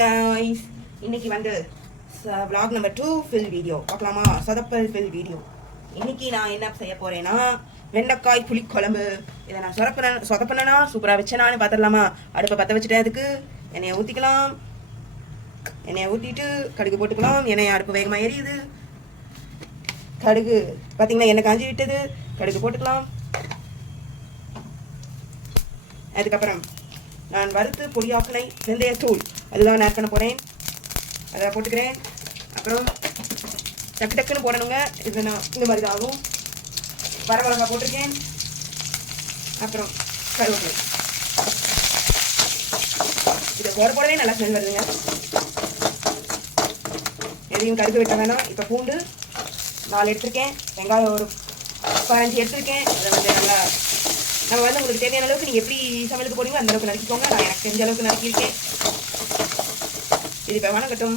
guys, இன்னைக்கு வந்து vlog number 2 fill video பார்க்கலாமா? சொதப்பல் fill video. இன்னைக்கு நான் என்ன செய்ய போறேன்னா வெண்டைக்காய் புளி குழம்பு. இதை நான் சொதப்பனா சூப்பரா வச்சேனான்னு பார்த்துடலாமா? அடுப்பை பற்ற வச்சுட்டேன். அதுக்கு எண்ணெயை ஊற்றிக்கலாம். எண்ணெயை ஊற்றிட்டு கடுகு போட்டுக்கலாம். எண்ணெய் அடுப்பு வேகமாக எரியுது. கடுகு பார்த்தீங்கன்னா எண்ணெய் காஞ்சி விட்டது. கடுகு போட்டுக்கலாம். அதுக்கப்புறம் நான் வறுத்து பொடியாக்கினை வெந்தயத்தூள் அதுதான் ஆட் பண்ண போகிறேன். அதை போட்டுக்கிறேன். அப்புறம் டக்கு டக்குன்னு போடணுங்க. இது நான் இந்த மாதிரி தான் ஆகும். வரமிளகா போட்டிருக்கேன். அப்புறம் கருவேப்பிலை. இதை போடவே நல்லா ஸ்மெல் வருதுங்க. எதையும் கருது விட்ட வேணாம். இப்போ பூண்டு 4 எடுத்திருக்கேன். வெங்காயம் ஒரு 15 எடுத்திருக்கேன். அதை வந்து நல்லா நம்ம வந்து உங்களுக்கு தேவையான அளவுக்கு நீங்கள் எப்படி சமையலுக்கு போடுங்க அந்த அளவுக்கு நறுக்கிக்கோங்க. நான் எனக்கு தெரிஞ்ச அளவுக்கு நறுக்கியிருக்கேன். இது இப்போ வணக்கட்டும்.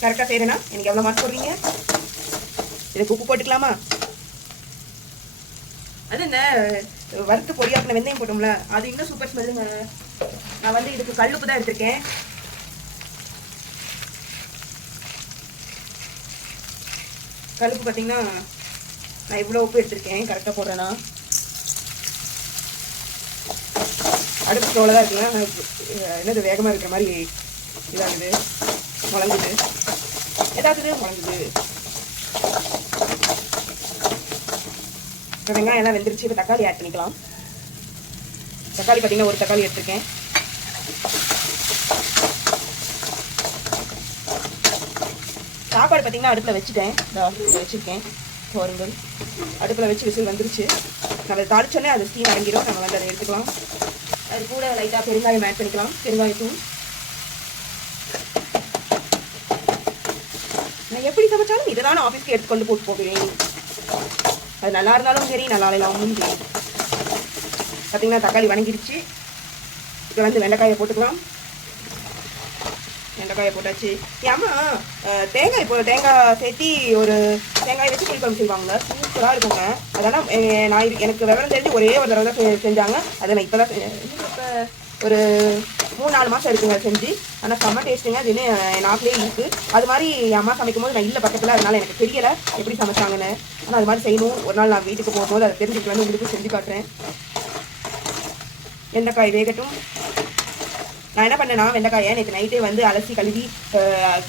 கரெக்டாக செய்கிறேன்னா எனக்கு எவ்வளோ மார்க் போடுறீங்க? இதுக்கு உப்பு போட்டுக்கலாமா? அது இந்த வறுத்து பொடியாக்கின வெந்தயம் போட்டோம்ல, அது இன்னும் சூப்பர் ஸ்மெல்லுங்க. நான் வந்து இதுக்கு கல்லுப்பு தான் எடுத்திருக்கேன். கல்லுப்பு பார்த்தீங்கன்னா நான் இவ்வளோ உப்பு எடுத்திருக்கேன். கரெக்டாக போடுறேன்னா அடுப்பு ஸ்லோவில் தான் இருக்குங்க. என்னது வேகமாக இருக்கிற மாதிரி இதாகுது, முழங்குது, எதாகுது முழங்குது. இப்போ வெங்காயம் எல்லாம் வெந்துருச்சு. இப்போ தக்காளி ஆட் பண்ணிக்கலாம். தக்காளி பார்த்தீங்கன்னா ஒரு தக்காளி எடுத்துருக்கேன். சாப்பாடு பார்த்தீங்கன்னா அடுப்பில் வச்சுட்டேன். வச்சுருக்கேன். சோறுங்கள் அடுப்பில் வச்சு விசில் வந்துருச்சு. நம்ம தாளிச்சோன்னே அது ஸ்டீம் அடங்கிடும். நம்ம வந்து அதை எடுத்துக்கலாம். அது கூட லைட்டாக பெருங்காயம் ஆட் பண்ணிக்கலாம். பெருங்காயத்தூள். நான் எப்படி சமைச்சாலும் இதை தான் ஆஃபீஸ்க்கு எடுத்துக்கொண்டு போட்டு போகிறேன். அது நல்லா இருந்தாலும் சரி, நல்லா இல்லாமலும் சரி. பார்த்தீங்கன்னா தக்காளி வணங்கிடுச்சு. இப்போ வந்து வெண்டைக்காயை போட்டுக்கலாம். வெண்டைக்காயை போட்டாச்சு. ஏம்மா தேங்காய் சேர்த்தி ஒரு தேங்காய் வச்சு புளிக்குழம்பு செய்வாங்க. சூப்பராக இருக்குங்க. அதெல்லாம் நான் எனக்கு விவரம் தெரிஞ்சு ஒரே ஒரு தடவை தான் செஞ்சாங்க. அதை நான் இப்போ தான் இப்போ ஒரு 3-4 மாதம் இருக்குங்க செஞ்சு. ஆனால் செம்ம டேஸ்ட்டுங்க. அது இன்னும் நாக்கிலே இருக்குது. அது மாதிரி என் அம்மா சமைக்கும் போது நான் இல்லை பக்கத்தில். அதனால் எனக்கு தெரியலை எப்படி சமைச்சாங்கன்னு. ஆனால் அது மாதிரி செய்யணும். ஒரு நாள் நான் வீட்டுக்கு போகும்போது அதை தெரிஞ்சுட்டு வந்து உங்களுக்கு செஞ்சு காட்டுறேன். வெண்டைக்காய் வேகட்டும். நான் என்ன பண்ணேன்னா வெண்டைக்காயை நேற்று நைட்டே வந்து அலசி கழுவி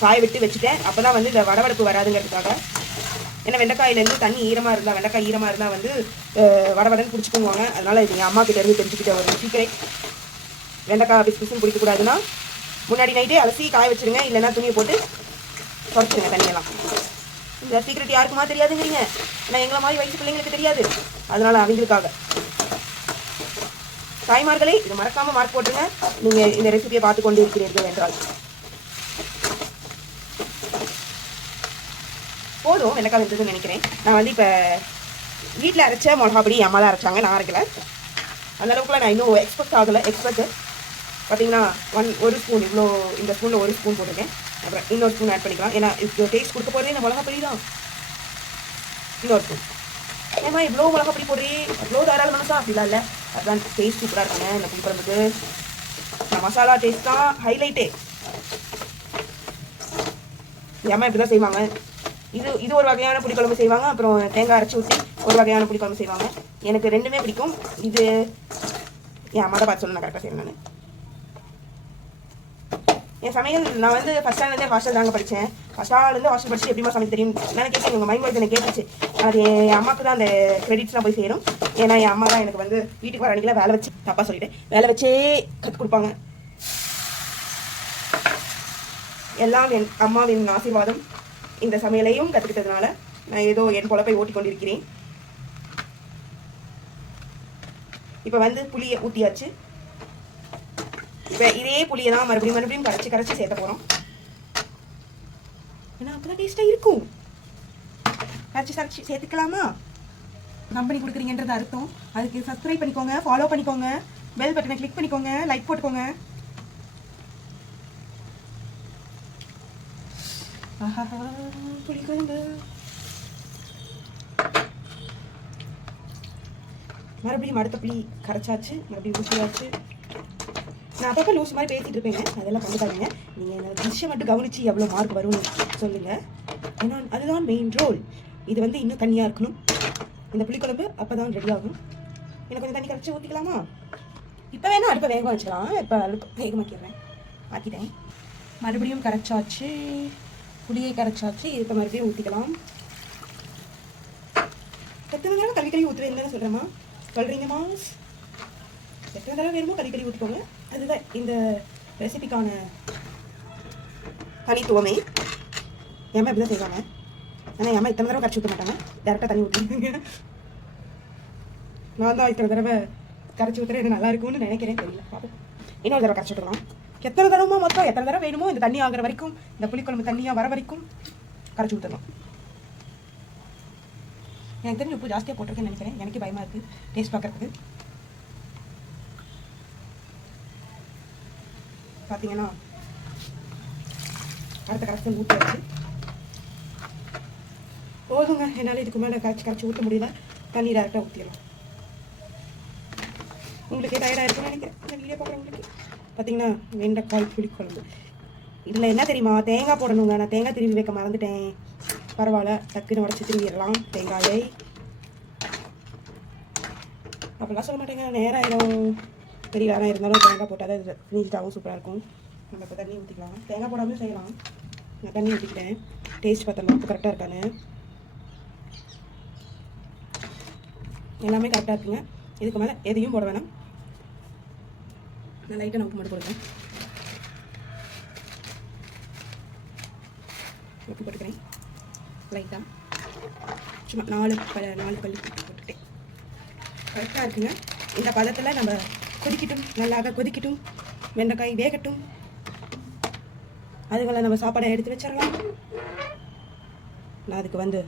காய விட்டு வச்சுட்டேன். அப்போ தான் வந்து இந்த வடவடப்பு வராதுங்கிறதுக்காக. ஏன்னா வெண்டைக்காயிலேருந்து தண்ணி ஈரமாக இருந்தால், வெண்டைக்காய் ஈரமாக இருந்தால் வந்து வடவடன்னு பிடிச்சிக்குவாங்க. அதனால் இது என் அம்மா கிட்ட இருந்து தெரிஞ்சுக்கிட்ட ஒரு சீக்கிரம். வெண்டைக்காய் பிசுன்னு பிடிக்கக்கூடாதுன்னா முன்னாடி நைட்டே அலசி காய வச்சுருங்க. இல்லைன்னா துணியை போட்டு தொடச்சிருங்க தண்ணியெல்லாம். இந்த சீக்கிரட் யாருக்குமா தெரியாதுங்கிறீங்க. ஏன்னா எங்களை மாதிரி வயசு பிள்ளைங்களுக்கு தெரியாது. அதனால் அவங்களுக்காக தாய்மார்களே இது மறக்காமல் மார்க் போட்டுருங்க. நீங்கள் இந்த ரெசிபியை பார்த்து கொண்டு இருக்கிறீர்கள் என்றால் போதும். வெண்டைக்காய் வெந்ததுன்னு நினைக்கிறேன். நான் வந்து இப்போ வீட்டில் அரைச்ச மிளகாப்பொடி அம்மா தான் அரைச்சாங்க. நான் அரைக்கலை. அந்த அளவுக்குலாம் நான் இன்னும் எக்ஸ்பர்ட் ஆகலை. எக்ஸ்பர்ட்டு பார்த்தீங்கன்னா ஒரு ஸ்பூன் இவ்வளோ, இந்த ஸ்பூனில் ஒரு ஸ்பூன் போட்டிருக்கேன். அப்புறம் இன்னொரு ஸ்பூன் ஆட் பண்ணிக்கலாம். ஏன்னா இதுக்கு டேஸ்ட் கொடுக்க போகிறதே இந்த மிளகாப்பொடி தான். இன்னொரு ஸ்பூன். ஏமா இவ்வளோ மிளகாப்பொடி போடுறீ, அவ்வளோ தாராள மனசா? அப்படிலாம் இல்லை. அதுதான் டேஸ்ட் சூப்பராக இருக்காங்க இந்த புளிக்குழம்புக்கு. இந்த மசாலா டேஸ்ட் தான் ஹைலைட்டே. ஏமா இப்படி தான் செய்வாங்க. இது ஒரு வகையான புளிக்குழம்பு செய்வாங்க. அப்புறம் தேங்காய் அரைச்சி ஊற்றி ஒரு வகையான புளிக்குழம்பு செய்வாங்க. எனக்கு ரெண்டுமே பிடிக்கும். இது என் அம்மா தான் பார்த்து சொல்லணும். நான் கரெக்டாக செய்யணும். நான் என் சமையல் நான் வந்து ஃபஸ்ட் ஸ்டாண்டர்ட்லேருந்தே ஹாஸ்டல் தாங்க படித்தேன். ஃபஸ்ட் ஸ்டாண்டர்ட்லேருந்து ஹாஸ்டல் படிச்சு எப்படிமா சமைக்க தெரியும் நான் கேட்டேன். எங்கள் மைண்ட் வாய்ஸ் எனக்கு கேட்டுச்சு. அது என் அம்மாவுக்கு தான் அந்த கிரெடிட்ஸ்லாம் போய் சேரும். ஏன்னா என் அம்மா தான் எனக்கு வந்து வீட்டுக்கு வர அன்றைக்கெலாம் வேலை வச்சு, தப்பாக சொல்லிவிட்டேன், வேலை வச்சே கற்றுக் கொடுப்பாங்க. எல்லாம் என் அம்மாவின் ஆசீர்வாதம். இந்த சமையலையும் கற்றுக்கிட்டதுனால நான் ஏதோ என் பொழப்பை ஓட்டி கொண்டிருக்கிறேன். இப்போ வந்து புளியை ஊற்றியாச்சு. இப்போ இதே புளியை தான் மறுபடியும் கரைச்சி சேர்த்த போகிறோம். ஏன்னா அப்போ தான் டேஸ்ட்டாக இருக்கும். கரைச்சி சேர்த்துக்கலாமா? கம்பெனி கொடுக்குறீங்கன்றது அர்த்தம். அதுக்கு சப்ஸ்கிரைப் பண்ணிக்கோங்க, ஃபாலோ பண்ணிக்கோங்க, பெல் பட்டனை கிளிக் பண்ணிக்கோங்க, லைக் போட்டுக்கோங்க. புளிக்குழம்பு மறுபடியும் அடுத்த புளி கரைச்சாச்சு. மறுபடியும் ஊற்றியாச்சு. நான் அப்பப்போ லூஸ் மாதிரி பேசிகிட்டு இருப்பேங்க, அதெல்லாம் கண்டுக்காதீங்க. நீங்கள் இந்த டிஷ்ஷை மட்டும் கவனித்து எவ்வளோ மார்க் வரும்னு சொல்லுங்கள். ஏன்னா அதுதான் மெயின் ரோல். இது வந்து இன்னும் தண்ணியாக இருக்கணும். இந்த புளிக்குழம்பு அப்போ தான் ரெடி ஆகும். எனக்கு கொஞ்சம் தண்ணி கரைச்சி ஊற்றிக்கலாமா? இப்போ வேணால் அடுப்பை வேகமாக வச்சுக்கலாம். இப்போ அடுப்பு வேகமாக்கிடுறேன். ஆக்கிட்டேன். மறுபடியும் கரைச்சாச்சு, புளியை கரைச்சாச்சு. இப்போ மறுபடியும் ஊற்றிக்கலாம். எத்தனை தடவை கறிக்கறி ஊற்றுவேன்னு சொல்கிறேம்மா, சொல்கிறீங்கம்மா? எத்தனை தடவை வேணுமோ கறிக்கறி ஊற்றிக்கோங்க. அதுதான் இந்த ரெசிபிக்கான தனித்துவமே. ஏமா இப்படி தான் செய்வாங்க. ஆனால் ஏமா இத்தனை தடவை கரைச்சி ஊற்ற மாட்டாங்க, டேரெக்டாக தண்ணி ஊற்றிடுவாங்க. நான் தான் இத்தனை தடவை கரைச்சி ஊற்றுறேன், எனக்கு நல்லா இருக்கும்னு நினைக்கிறேன். தெரியல, பார்ப்போம். இன்னொரு தடவை கரைச்சி விட்டுக்கலாம். எத்தனை தடவை மொத்தம் எத்தனை தடவை வேணுமோ இந்த தண்ணி ஆகிற வரைக்கும், இந்த புளிக்குழம்பு தண்ணியாக வர வரைக்கும் கரைச்சி ஊற்றணும். எனக்கு தெரிஞ்சு உப்பு ஜாஸ்தியாக போட்டிருக்கேன்னு நினைக்கிறேன். எனக்கு பயமாக இருக்குது டேஸ்ட் பார்க்குறதுக்கு. பார்த்தீங்கன்னா அடுத்த கரைச்சி ஊற்றி வச்சு போதுங்க. என்னால் இதுக்கு மேலே கரைச்சி ஊற்ற முடியல. தண்ணி டேரெக்டாக ஊற்றிடலாம். உங்களுக்கே டயர்டாக இருக்குன்னு நினைக்கிறேன் இந்த வீடியோ பார்க்குறவங்களுக்கு. பார்த்தீங்கன்னா வெண்டைக்காய் புளிக்குழம்பு. இதில் என்ன தெரியுமா, தேங்காய் போடணுங்க. நான் தேங்காய் திருவி வைக்க மறந்துட்டேன். பரவாயில்ல, டக்குன்னு உடச்சி திருவிடலாம் தேங்காயை. அப்படிலாம் சொல்ல மாட்டேங்க, நேரம் ஆயிடும். பெரிய வேலை இருந்தாலும் தேங்காய் போட்டால் தான் இது ஃபினிஷ்டாகவும் சூப்பராக இருக்கும். நம்ம இப்போ தண்ணி ஊற்றிக்கலாம். தேங்காய் போடாமல் செய்யலாம். நான் தண்ணி ஊற்றிக்கிட்டேன். டேஸ்ட் பார்த்தலாம் உப்பு கரெக்டாக இருக்கான்னு. எல்லாமே கரெக்டாக இருக்குங்க. இதுக்கு மேலே எதையும் போட வேணாம். நான் லைட்டாக உப்பு மட்டும் போடுறேன். உப்பு போட்டுக்கிறேன் லைட்டாக, சும்மா 4 கல் போட்டுக்கிட்டேன். கரெக்டாக இருக்குங்க. இந்த பதத்தில் நம்ம கொதிக்கட்டும், நல்லாக கொதிக்கட்டும், வெண்டைக்காய் வேகட்டும். அதுகளை நம்ம சாப்பாடை எடுத்து வச்சிடலாம். நான் அதுக்கு வந்து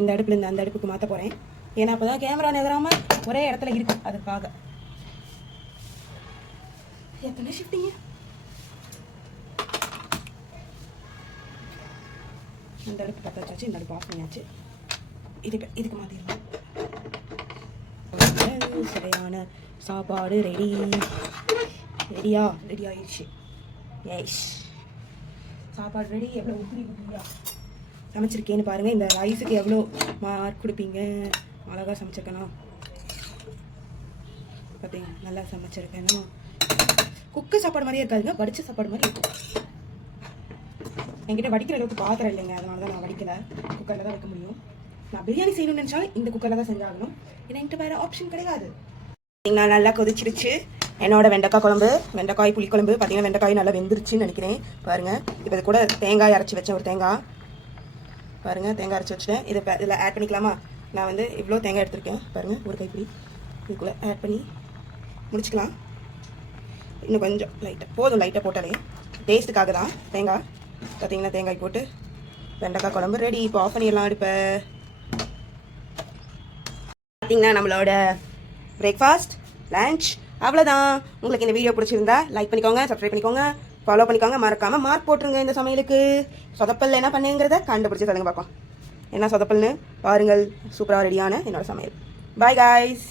இந்த அடுப்புலேருந்து அந்த அடுப்புக்கு மாற்ற போகிறேன். ஏன்னா அப்போ தான் கேமரா நகராமல் ஒரே இடத்துல இருக்கும். அதுக்காக எத்தனை ஷிஃப்டிங்க. இந்த அடுப்பு பற்ற வச்சாச்சு, இந்த அடுப்பு ஆஃப் பண்ணியாச்சு. இதுக்கு மாற்றிடலாம். சுவையான சாப்பாடு ரெடி ஆயிடுச்சு. எஸ், சாப்பாடு ரெடி. எவ்வளோ உப்புரியா சமைச்சிருக்கேன்னு பாருங்கள். இந்த ரைஸுக்கு எவ்வளோ மார்க் கொடுப்பீங்க? அழகாக சமைச்சிருக்கேனா? பார்த்தீங்க, நல்லா சமைச்சிருக்கேன்னா. குக்கர் சாப்பாடு மாதிரியே இருக்காதுங்க, வடிச்ச சாப்பாடு மாதிரி இருக்கும். என்கிட்ட வடிக்கிற அளவுக்கு பாத்திரம் இல்லைங்க, அதனால தான் நான் வடிக்கலை. குக்கரில் தான் வைக்க முடியும். நான் பிரியாணி செய்யணும்னு நினச்சாலும் இந்த குக்கரில் தான் செஞ்சாகணும். ஏன்னா என்கிட்ட வேறு ஆப்ஷன் கிடையாது. நான் நல்லா கொதிச்சிருச்சு என்னோட வெண்டைக்காய் குழம்பு, வெண்டைக்காய் புளிக்குழம்பு. பார்த்தீங்கன்னா வெண்டைக்காய் நல்லா வெந்துருச்சுன்னு நினைக்கிறேன். பாருங்கள், இப்போ இது கூட தேங்காய் அரைச்சி வச்சேன். ஒரு தேங்காய் பாருங்கள், தேங்காய் அரைச்சி வச்சுட்டேன். இதில் ஆட் பண்ணிக்கலாமா? நான் வந்து இவ்வளோ தேங்காய் எடுத்திருக்கேன். பாருங்கள், ஒரு கைப்பிடி இதுக்குள்ளே ஆட் பண்ணி முடிச்சுக்கலாம். இன்னும் கொஞ்சம் லைட்டாக போதும், லைட்டாக போட்டாலே டேஸ்ட்டுக்காக தான் தேங்காய். பார்த்தீங்கன்னா தேங்காய் போட்டு வெண்டைக்காய் குழம்பு ரெடி. இப்போ ஆஃப் பண்ணிடலாம் அடுப்பை. பார்த்தீங்கன்னா நம்மளோட பிரேக்ஃபாஸ்ட் லன்ச் அவ்வளோதான். உங்களுக்கு இந்த வீடியோ பிடிச்சிருந்தா லைக் பண்ணிக்கோங்க, சப்ஸ்கிரைப் பண்ணிக்கோங்க, ஃபாலோ பண்ணிக்கோங்க. மறக்காமல் மார்க் போட்டுருங்க. இந்த சமையலுக்கு சொதப்பல் என்ன பண்ணுங்கிறத கண்டுபிடிச்சி சொல்லுங்க பார்ப்போம். என்ன சொதப்பல்னு பாருங்கள். சூப்பராக ரெடியான என்னோட சமையல். Bye guys.